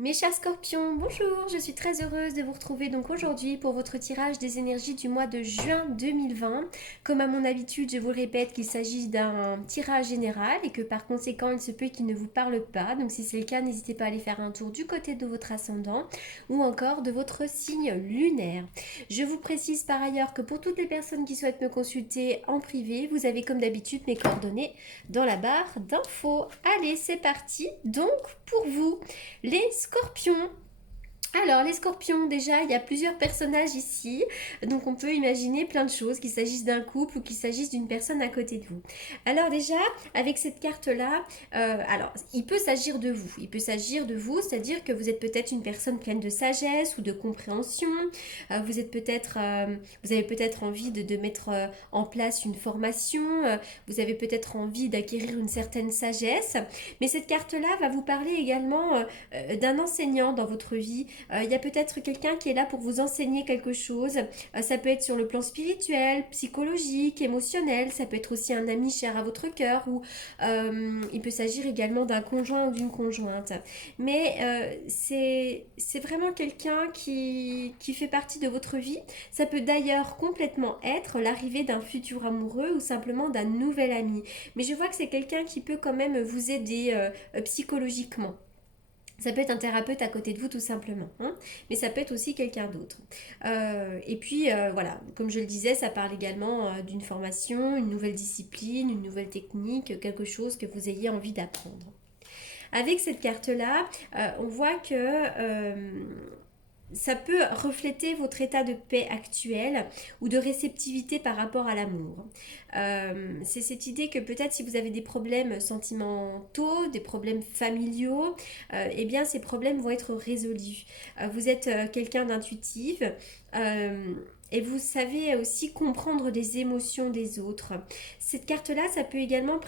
Mes chers scorpions, bonjour, je suis très heureuse de vous retrouver donc aujourd'hui pour votre tirage des énergies du mois de juin 2020. Comme à mon habitude, je vous répète qu'il s'agit d'un tirage général et que par conséquent il se peut qu'il ne vous parle pas. Donc si c'est le cas, n'hésitez pas à aller faire un tour du côté de votre ascendant ou encore de votre signe lunaire. Je vous précise par ailleurs que pour toutes les personnes qui souhaitent me consulter en privé, vous avez comme d'habitude mes coordonnées dans la barre d'infos. Allez, c'est parti donc pour vous. Les scorpions. Alors, les scorpions, déjà, il y a plusieurs personnages ici. Donc, on peut imaginer plein de choses, qu'il s'agisse d'un couple ou qu'il s'agisse d'une personne à côté de vous. Alors, déjà, avec cette carte-là, il peut s'agir de vous. Il peut s'agir de vous, c'est-à-dire que vous êtes peut-être une personne pleine de sagesse ou de compréhension. Vous êtes vous avez peut-être envie de mettre en place une formation. Vous avez peut-être envie d'acquérir une certaine sagesse. Mais cette carte-là va vous parler également d'un enseignant dans votre vie. Il y a peut-être quelqu'un qui est là pour vous enseigner quelque chose. Ça peut être sur le plan spirituel, psychologique, émotionnel. Ça peut être aussi un ami cher à votre cœur ou il peut s'agir également d'un conjoint ou d'une conjointe. Mais c'est vraiment quelqu'un qui fait partie de votre vie. Ça peut d'ailleurs complètement être l'arrivée d'un futur amoureux ou simplement d'un nouvel ami. Mais je vois que c'est quelqu'un qui peut quand même vous aider psychologiquement. Ça peut être un thérapeute à côté de vous tout simplement, hein, mais ça peut être aussi quelqu'un d'autre. Et puis voilà, comme je le disais, ça parle également d'une formation, une nouvelle discipline, une nouvelle technique, quelque chose que vous ayez envie d'apprendre. Avec cette carte-là, on voit que ça peut refléter votre état de paix actuel ou de réceptivité par rapport à l'amour. C'est cette idée que peut-être si vous avez des problèmes sentimentaux, des problèmes familiaux, eh bien ces problèmes vont être résolus. Vous êtes quelqu'un d'intuitif. Et vous savez aussi comprendre les émotions des autres. Cette carte-là, ça peut également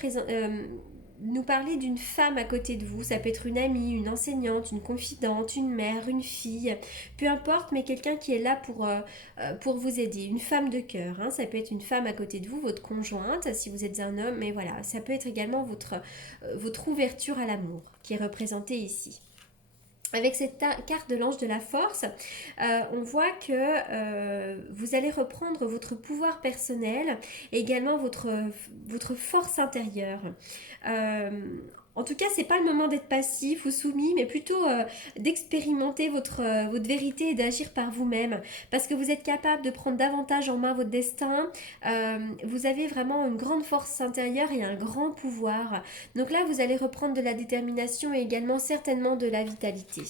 nous parler d'une femme à côté de vous. Ça peut être une amie, une enseignante, une confidente, une mère, une fille, peu importe, mais quelqu'un qui est là pour vous aider. Une femme de cœur, hein. Ça peut être une femme à côté de vous, votre conjointe, si vous êtes un homme, mais voilà, ça peut être également votre ouverture à l'amour qui est représentée ici. Avec cette carte de l'ange de la force, on voit que vous allez reprendre votre pouvoir personnel et également votre force intérieure. Euh, en tout cas, c'est pas le moment d'être passif ou soumis, mais plutôt d'expérimenter votre vérité et d'agir par vous-même. Parce que vous êtes capable de prendre davantage en main votre destin. Vous avez vraiment une grande force intérieure et un grand pouvoir. Donc là, vous allez reprendre de la détermination et également certainement de la vitalité.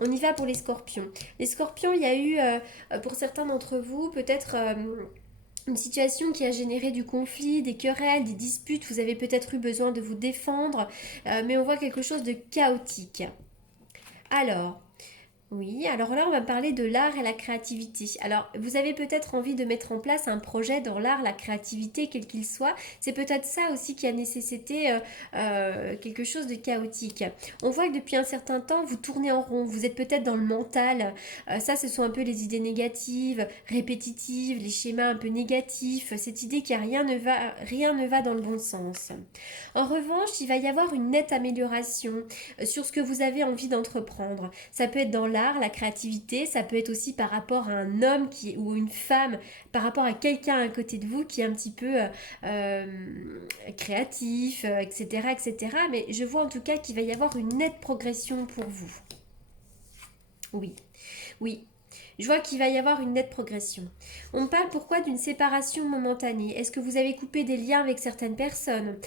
On y va pour les scorpions. Les scorpions, il y a eu, pour certains d'entre vous, peut-être une situation qui a généré du conflit, des querelles, des disputes. Vous avez peut-être eu besoin de vous défendre, mais on voit quelque chose de chaotique. Alors, oui, alors là, on va parler de l'art et la créativité. Alors, vous avez peut-être envie de mettre en place un projet dans l'art, la créativité, quel qu'il soit. C'est peut-être ça aussi qui a nécessité quelque chose de chaotique. On voit que depuis un certain temps, vous tournez en rond. Vous êtes peut-être dans le mental. Ça, ce sont un peu les idées négatives, répétitives, les schémas un peu négatifs. Cette idée qu'il rien ne va dans le bon sens. En revanche, il va y avoir une nette amélioration sur ce que vous avez envie d'entreprendre. Ça peut être dans l'art, la créativité, ça peut être aussi par rapport à un homme ou une femme, par rapport à quelqu'un à côté de vous qui est un petit peu euh, créatif, etc., etc. Mais je vois en tout cas qu'il va y avoir une nette progression pour vous. Oui, oui, je vois qu'il va y avoir une nette progression. On parle pourquoi d'une séparation momentanée. Est-ce que vous avez coupé des liens avec certaines personnes?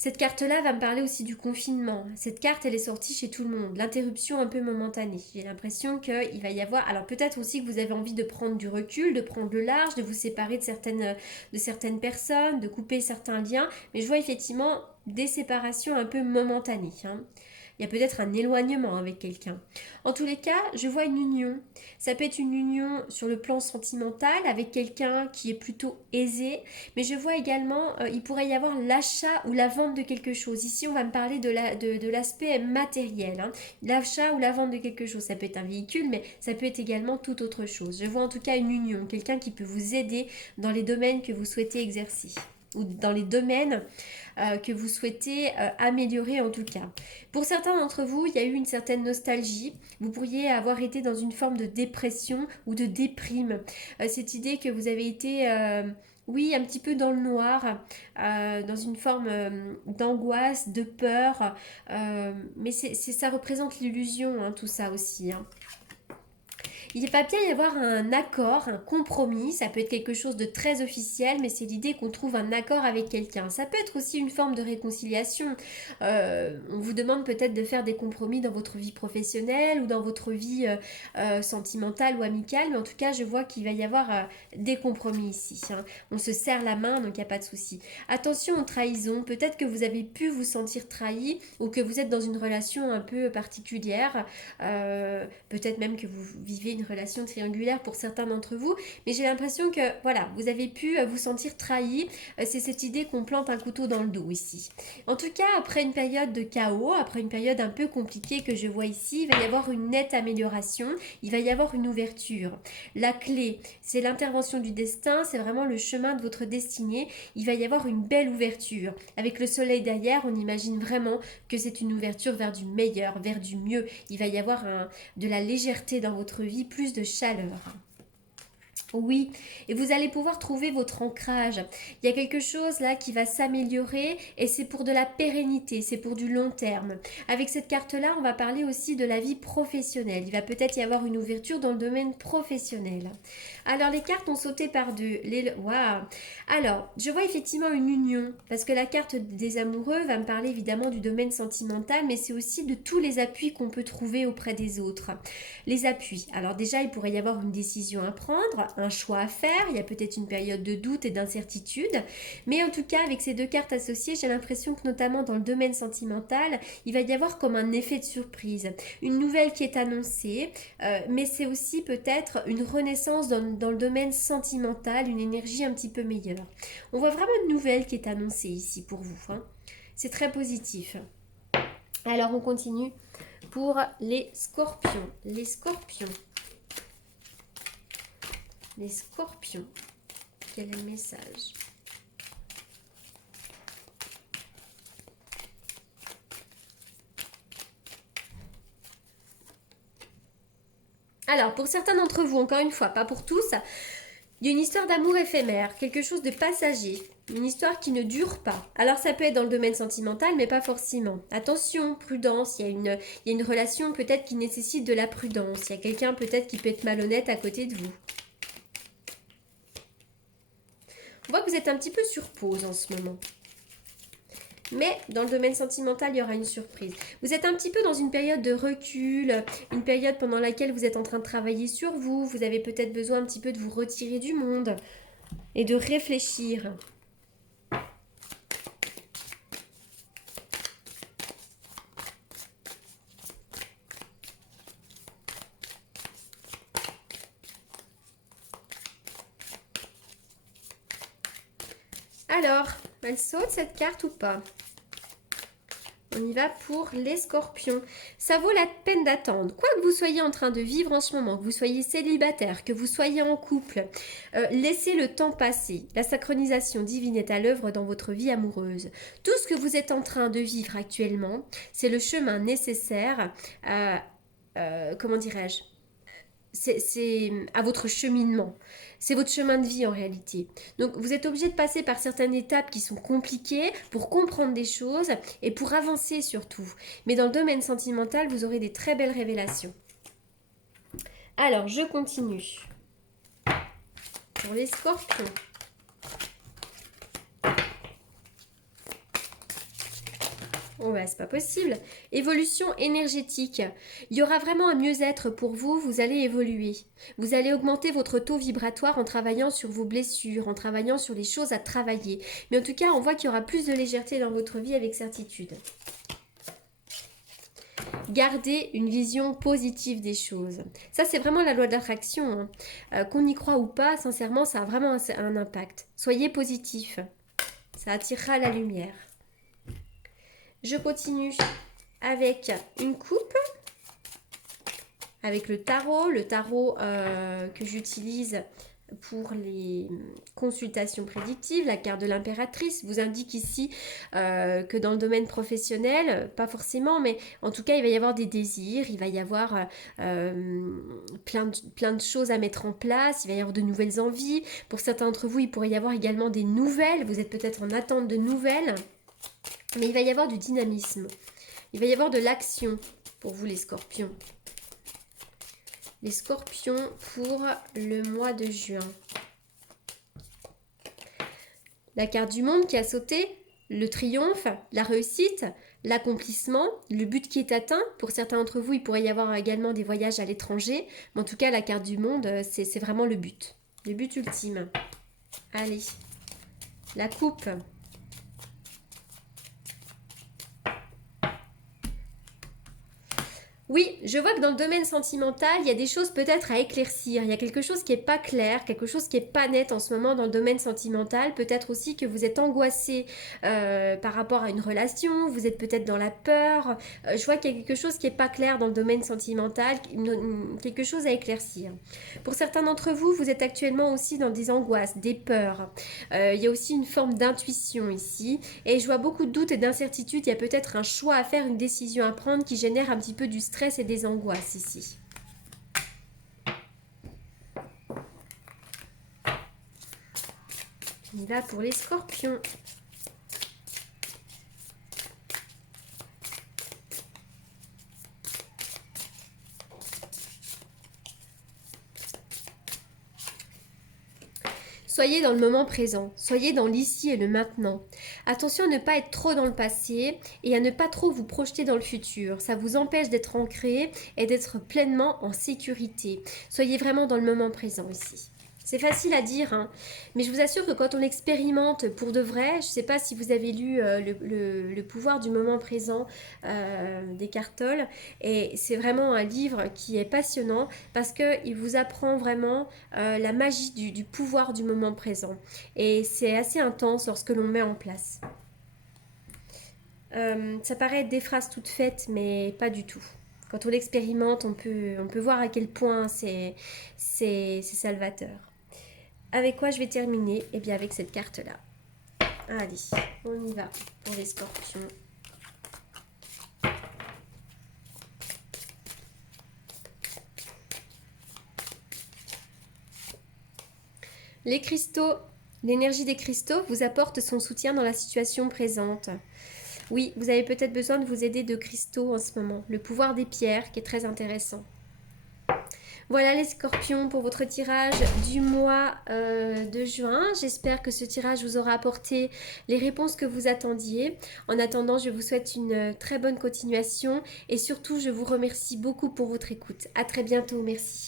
Cette carte-là va me parler aussi du confinement. Cette carte, elle est sortie chez tout le monde. L'interruption un peu momentanée. J'ai l'impression qu'il va y avoir... Alors peut-être aussi que vous avez envie de prendre du recul, de prendre le large, de vous séparer de certaines personnes, de couper certains liens. Mais je vois effectivement des séparations un peu momentanées, hein. Il y a peut-être un éloignement avec quelqu'un. En tous les cas, je vois une union. Ça peut être une union sur le plan sentimental avec quelqu'un qui est plutôt aisé, mais je vois également, il pourrait y avoir l'achat ou la vente de quelque chose. Ici, on va me parler de l'aspect matériel, hein. L'achat ou la vente de quelque chose. Ça peut être un véhicule, mais ça peut être également toute autre chose. Je vois en tout cas une union, quelqu'un qui peut vous aider dans les domaines que vous souhaitez exercer. ou dans les domaines que vous souhaitez améliorer en tout cas. Pour certains d'entre vous, il y a eu une certaine nostalgie. Vous pourriez avoir été dans une forme de dépression ou de déprime. Cette idée que vous avez été oui, un petit peu dans le noir, dans une forme d'angoisse, de peur, mais ça représente l'illusion, hein, tout ça aussi. Hein. Il va bien y avoir un accord, un compromis, ça peut être quelque chose de très officiel, mais c'est l'idée qu'on trouve un accord avec quelqu'un. Ça peut être aussi une forme de réconciliation. On vous demande peut-être de faire des compromis dans votre vie professionnelle ou dans votre vie sentimentale ou amicale, mais en tout cas, je vois qu'il va y avoir des compromis ici. Hein. On se serre la main, donc il n'y a pas de souci. Attention aux trahisons, peut-être que vous avez pu vous sentir trahi ou que vous êtes dans une relation un peu particulière, peut-être même que vous vivez une relation triangulaire pour certains d'entre vous, mais j'ai l'impression que voilà, vous avez pu vous sentir trahi. C'est cette idée qu'on plante un couteau dans le dos ici. En tout cas, après une période de chaos, après une période un peu compliquée que je vois ici, il va y avoir une nette amélioration, il va y avoir une ouverture. La clé, c'est l'intervention du destin, c'est vraiment le chemin de votre destinée. Il va y avoir une belle ouverture. Avec le soleil derrière, on imagine vraiment que c'est une ouverture vers du meilleur, vers du mieux. Il va y avoir de la légèreté dans votre vie, plus de chaleur. Oui, et vous allez pouvoir trouver votre ancrage. Il y a quelque chose là qui va s'améliorer et c'est pour de la pérennité, c'est pour du long terme. Avec cette carte-là, on va parler aussi de la vie professionnelle. Il va peut-être y avoir une ouverture dans le domaine professionnel. Alors les cartes ont sauté par deux. Waouh. Alors, je vois effectivement une union parce que la carte des amoureux va me parler évidemment du domaine sentimental, mais c'est aussi de tous les appuis qu'on peut trouver auprès des autres. Les appuis. Alors déjà, il pourrait y avoir une décision à prendre, un choix à faire, il y a peut-être une période de doute et d'incertitude, mais en tout cas, avec ces deux cartes associées, j'ai l'impression que notamment dans le domaine sentimental, il va y avoir comme un effet de surprise, une nouvelle qui est annoncée, mais c'est aussi peut-être une renaissance dans le domaine sentimental, une énergie un petit peu meilleure. On voit vraiment une nouvelle qui est annoncée ici pour vous, hein. C'est très positif. Alors on continue pour les scorpions. Les scorpions. Les scorpions. Quel est le message? Alors, pour certains d'entre vous, encore une fois, pas pour tous, il y a une histoire d'amour éphémère, quelque chose de passager, une histoire qui ne dure pas. Alors ça peut être dans le domaine sentimental, mais pas forcément. Attention, prudence, il y a une relation peut-être qui nécessite de la prudence. Il y a quelqu'un peut-être qui peut être malhonnête à côté de vous. On voit que vous êtes un petit peu sur pause en ce moment. Mais dans le domaine sentimental, il y aura une surprise. Vous êtes un petit peu dans une période de recul, une période pendant laquelle vous êtes en train de travailler sur vous. Vous avez peut-être besoin un petit peu de vous retirer du monde et de réfléchir. Alors, elle saute cette carte ou pas? On y va pour les scorpions. Ça vaut la peine d'attendre. Quoi que vous soyez en train de vivre en ce moment, que vous soyez célibataire, que vous soyez en couple, laissez le temps passer. La synchronisation divine est à l'œuvre dans votre vie amoureuse. Tout ce que vous êtes en train de vivre actuellement, c'est le chemin nécessaire à, comment dirais-je, c'est à votre cheminement. C'est votre chemin de vie en réalité. Donc vous êtes obligé de passer par certaines étapes qui sont compliquées pour comprendre des choses et pour avancer surtout. Mais dans le domaine sentimental, vous aurez des très belles révélations. Alors, je continue. Pour les scorpions. Oh bah, c'est pas possible. Évolution énergétique. Il y aura vraiment un mieux-être pour vous, vous allez évoluer. Vous allez augmenter votre taux vibratoire en travaillant sur vos blessures, en travaillant sur les choses à travailler. Mais en tout cas, on voit qu'il y aura plus de légèreté dans votre vie avec certitude. Gardez une vision positive des choses. Ça, c'est vraiment la loi de l'attraction. Hein. Qu'on y croit ou pas, sincèrement, ça a vraiment un impact. Soyez positif. Ça attirera la lumière. Je continue avec une coupe, avec le tarot que j'utilise pour les consultations prédictives. La carte de l'impératrice vous indique ici que dans le domaine professionnel, pas forcément, mais en tout cas, il va y avoir des désirs, il va y avoir plein de choses à mettre en place, il va y avoir de nouvelles envies. Pour certains d'entre vous, il pourrait y avoir également des nouvelles, vous êtes peut-être en attente de nouvelles, mais il va y avoir du dynamisme, il va y avoir de l'action pour vous les scorpions. Les scorpions pour le mois de juin. La carte du monde qui a sauté, le triomphe, la réussite, l'accomplissement, le but qui est atteint. Pour certains d'entre vous, il pourrait y avoir également des voyages à l'étranger. Mais en tout cas, la carte du monde, c'est vraiment le but ultime. Allez, la coupe. Oui, je vois que dans le domaine sentimental, il y a des choses peut-être à éclaircir. Il y a quelque chose qui n'est pas clair, quelque chose qui n'est pas net en ce moment dans le domaine sentimental. Peut-être aussi que vous êtes angoissé par rapport à une relation, vous êtes peut-être dans la peur. Je vois qu'il y a quelque chose qui n'est pas clair dans le domaine sentimental, quelque chose à éclaircir. Pour certains d'entre vous, vous êtes actuellement aussi dans des angoisses, des peurs. Il y a aussi une forme d'intuition ici. Et je vois beaucoup de doutes et d'incertitudes. Il y a peut-être un choix à faire, une décision à prendre qui génère un petit peu du stress et des angoisses ici. On y va pour les scorpions. Soyez dans le moment présent, soyez dans l'ici et le maintenant. Attention à ne pas être trop dans le passé et à ne pas trop vous projeter dans le futur. Ça vous empêche d'être ancré et d'être pleinement en sécurité. Soyez vraiment dans le moment présent ici. C'est facile à dire, hein, mais je vous assure que quand on expérimente pour de vrai, je ne sais pas si vous avez lu le pouvoir du moment présent d'Eckhart Tolle, et c'est vraiment un livre qui est passionnant parce qu'il vous apprend vraiment la magie du pouvoir du moment présent. Et c'est assez intense lorsque l'on met en place. Ça paraît être des phrases toutes faites, mais pas du tout. Quand on l'expérimente, on peut voir à quel point c'est salvateur. Avec quoi je vais terminer? Eh bien avec cette carte-là. Allez, on y va pour les scorpions. Les cristaux, l'énergie des cristaux vous apporte son soutien dans la situation présente. Oui, vous avez peut-être besoin de vous aider de cristaux en ce moment. Le pouvoir des pierres qui est très intéressant. Voilà les scorpions pour votre tirage du mois de juin. J'espère que ce tirage vous aura apporté les réponses que vous attendiez. En attendant, je vous souhaite une très bonne continuation et surtout, je vous remercie beaucoup pour votre écoute. À très bientôt, merci.